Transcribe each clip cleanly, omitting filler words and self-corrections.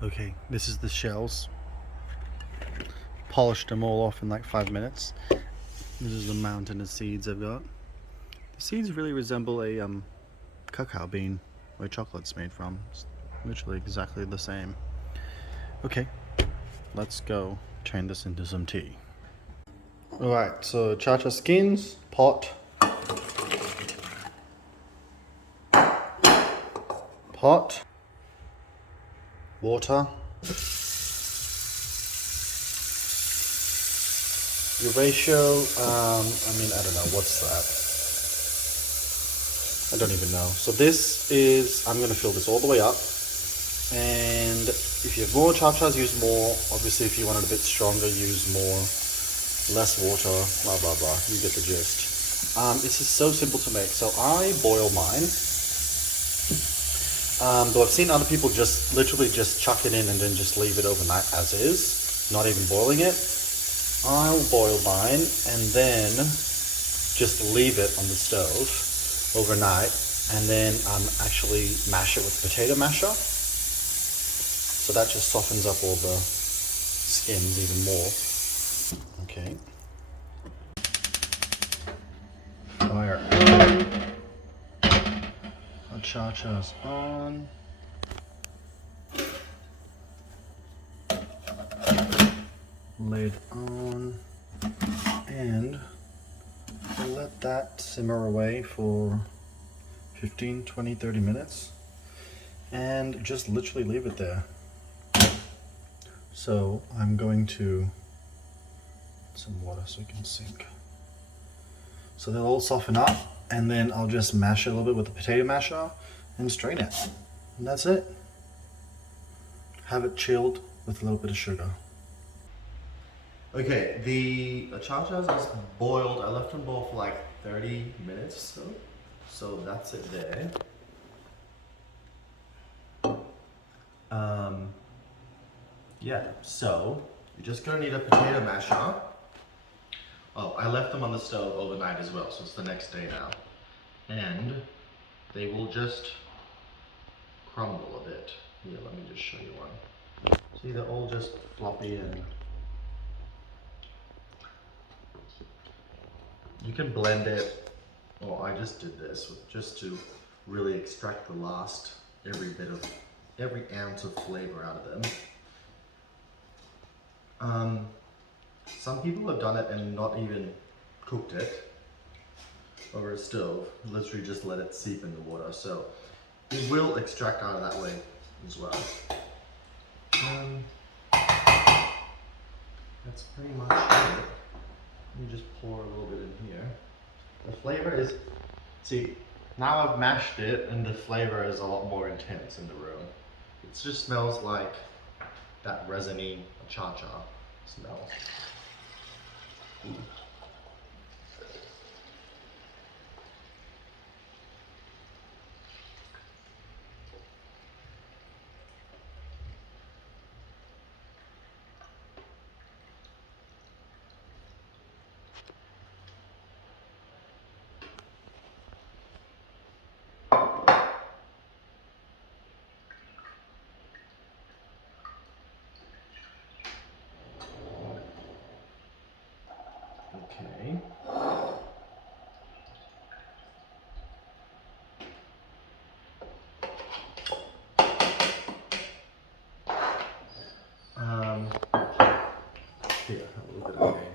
Okay, this is the shells. Polished them all off in like 5 minutes. This is the mountain of seeds I've got. The seeds really resemble a cacao bean where chocolate's made from. It's literally exactly the same. Okay, let's go turn this into some tea. Alright, so Achacha skins, pot, water. Your ratio, I don't know, what's that? I don't even know. So this is, I'm going to fill this all the way up. And if you have more chachas, use more. Obviously, if you want it a bit stronger, use more. Less water, blah, blah, blah. You get the gist. This is so simple to make. So I boil mine. Though I've seen other people just literally just chuck it in and then just leave it overnight as is, not even boiling it. I'll boil mine and then just leave it on the stove overnight and then actually mash it with a potato masher. So that just softens up all the skins even more. Okay. Fire. Achacha's on. Lid on. And we'll let that simmer away for 15, 20, 30 minutes. And just literally leave it there. So I'm going to put some water so it can sink. So they'll all soften up and then I'll just mash it a little bit with the potato masher and strain it. And that's it. Have it chilled with a little bit of sugar. Okay, the achachas is boiled. I left them boil for like 30 minutes or so. So that's it there. Yeah, so you're just gonna need a potato masher. Oh, I left them on the stove overnight as well, so it's the next day now. And they will just crumble a bit. Here, let me just show you one. See, they're all just floppy and you can blend it. Oh, I just did this just to really extract the last every ounce of flavor out of them. Some people have done it and not even cooked it over a stove, literally just let it seep in the water. So it will extract out of that way as well. That's pretty much it. Let me just pour a little bit in here. The flavor is, see, now I've mashed it and the flavor is a lot more intense in the room. It just smells like that resiny achacha smell. Ooh. Okay. Here, a little bit of grain.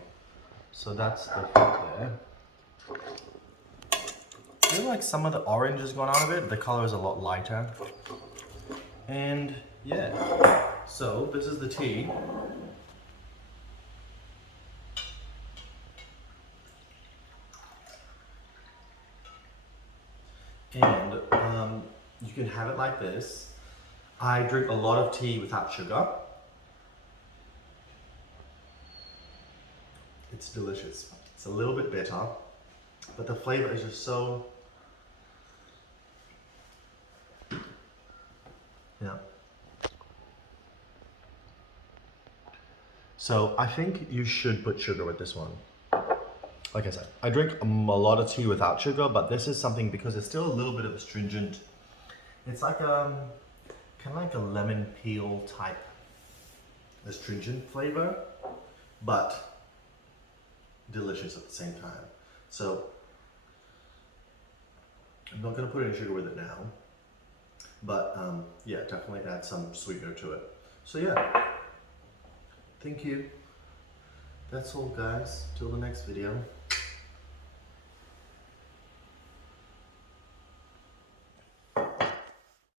So that's the fruit there. I feel like some of the orange has gone out of it. The color is a lot lighter. And yeah, so this is the tea. And you can have it like this. I drink a lot of tea without sugar. It's delicious. It's a little bit bitter, but the flavor is just so, yeah. So I think you should put sugar with this one. Like I said, I drink a lot of tea without sugar, but this is something because it's still a little bit of astringent. It's like kind of like a lemon peel type astringent flavor, but delicious at the same time. So I'm not going to put any sugar with it now, but yeah, definitely add some sweetener to it. So yeah, thank you. That's all guys, till the next video.